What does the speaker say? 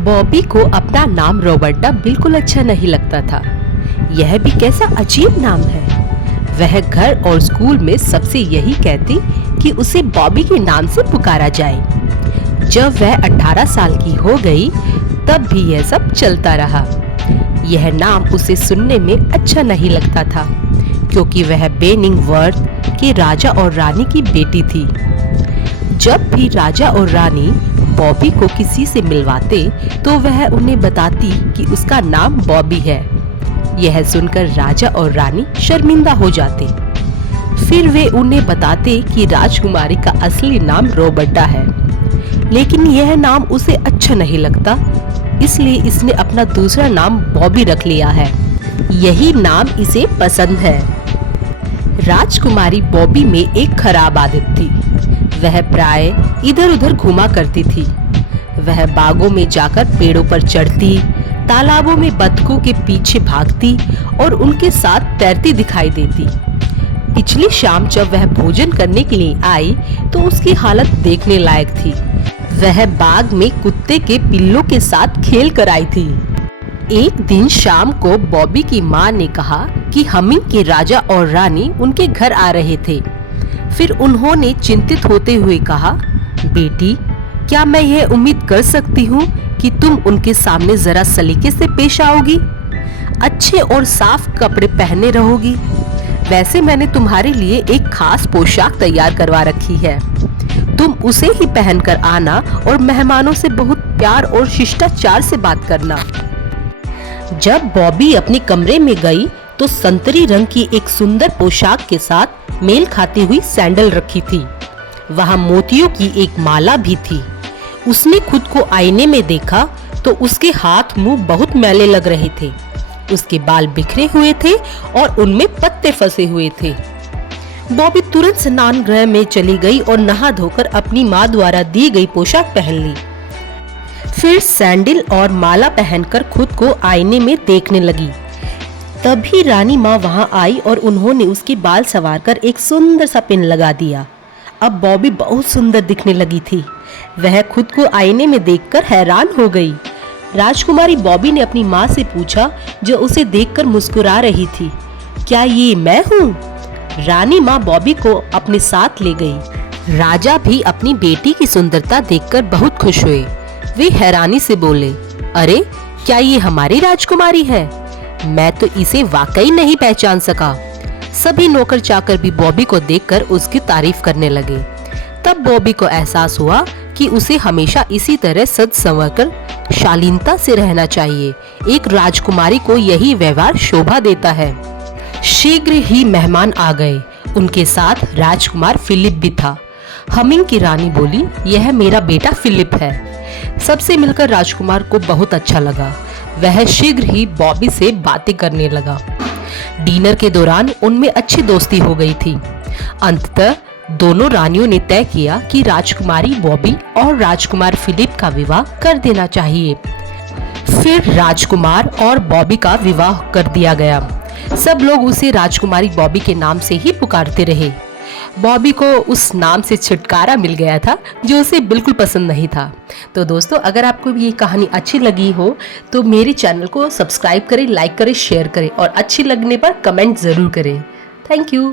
बॉबी को अपना नाम रॉबर्टा बिल्कुल अच्छा नहीं लगता था। यह भी कैसा अजीब नाम है। वह घर और स्कूल में सबसे यही कहती कि उसे बॉबी के नाम से पुकारा जाए। जब वह 18 साल की हो गई तब भी यह सब चलता रहा। यह नाम उसे सुनने में अच्छा नहीं लगता था क्योंकि वह बेनिंगवर्थ के राजा और रानी की बेटी थी। जब भी राजा और रानी बॉबी को किसी से मिलवाते तो वह उन्हें बताती कि उसका नाम बॉबी है। यह सुनकर राजा और रानी शर्मिंदा हो जाते। फिर वे उन्हें बताते कि राजकुमारी का असली नाम रॉबर्टा है, लेकिन यह नाम उसे अच्छा नहीं लगता, इसलिए इसने अपना दूसरा नाम बॉबी रख लिया है। यही नाम इसे पसंद है। राजकुमारी बॉबी में एक खराब आदत थी। वह प्राय इधर उधर घूमा करती थी। वह बागों में जाकर पेड़ों पर चढ़ती, तालाबों में बतखों के पीछे भागती और उनके साथ तैरती दिखाई देती। पिछली शाम जब वह भोजन करने के लिए आई तो उसकी हालत देखने लायक थी। वह बाग में कुत्ते के पिल्लों के साथ खेल कर आई थी। एक दिन शाम को बॉबी की माँ ने कहा कि हमिंग के राजा और रानी उनके घर आ रहे थे। फिर उन्होंने चिंतित होते हुए कहा, बेटी, क्या मैं यह उम्मीद कर सकती हूँ कि तुम उनके सामने जरा सलीके से पेश आओगी, अच्छे और साफ कपड़े पहने रहोगी। वैसे मैंने तुम्हारे लिए एक खास पोशाक तैयार करवा रखी है। तुम उसे ही पहनकर आना और मेहमानों से बहुत प्यार और शिष्टाचार से बात करना। जब बॉबी अपने कमरे में गई तो संतरी रंग की एक सुंदर पोशाक के साथ मेल खाती हुई सैंडल रखी थी। वहां मोतियों की एक माला भी थी। उसने खुद को आईने में देखा तो उसके हाथ मुंह बहुत मैले लग रहे थे। उसके बाल बिखरे हुए थे और उनमें पत्ते फंसे हुए थे। बॉबी तुरंत स्नान गृह में चली गई और नहा धोकर अपनी माँ द्वारा दी गई पोशाक पहन ली। फिर सैंडल और माला पहनकर खुद को आईने में देखने लगी। तभी रानी माँ वहां आई और उन्होंने उसके बाल संवारकर एक सुंदर सा पिन लगा दिया। अब बॉबी बहुत सुंदर दिखने लगी थी। वह खुद को आईने में देखकर हैरान हो गई। राजकुमारी बॉबी ने अपनी माँ से पूछा, जो उसे देखकर मुस्कुरा रही थी, क्या ये मैं हूँ? रानी माँ बॉबी को अपने साथ ले गई। राजा भी अपनी बेटी की सुंदरता देखकर बहुत खुश हुए। वे हैरानी से बोले, अरे, क्या ये हमारी राजकुमारी है? मैं तो इसे वाकई नहीं पहचान सका। सभी नौकर चाकर भी बॉबी को देखकर उसकी तारीफ करने लगे। तब बॉबी को एहसास हुआ कि उसे हमेशा इसी तरह सज संवरकर शालीनता से रहना चाहिए। एक राजकुमारी को यही व्यवहार शोभा देता है। शीघ्र ही मेहमान आ गए। उनके साथ राजकुमार फिलिप भी था। हमिंग की रानी बोली, यह मेरा बेटा फिलिप है। सबसे मिलकर राजकुमार को बहुत अच्छा लगा। वह शीघ्र ही बॉबी से बातें करने लगा। डिनर के दौरान उनमें अच्छी दोस्ती हो गई थी। अंततः दोनों रानियों ने तय किया कि राजकुमारी बॉबी और राजकुमार फिलिप का विवाह कर देना चाहिए। फिर राजकुमार और बॉबी का विवाह कर दिया गया। सब लोग उसे राजकुमारी बॉबी के नाम से ही पुकारते रहे। बॉबी को उस नाम से छुटकारा मिल गया था जो उसे बिल्कुल पसंद नहीं था। तो दोस्तों, अगर आपको ये कहानी अच्छी लगी हो तो मेरे चैनल को सब्सक्राइब करें, लाइक करें, शेयर करें और अच्छी लगने पर कमेंट ज़रूर करें। Thank you.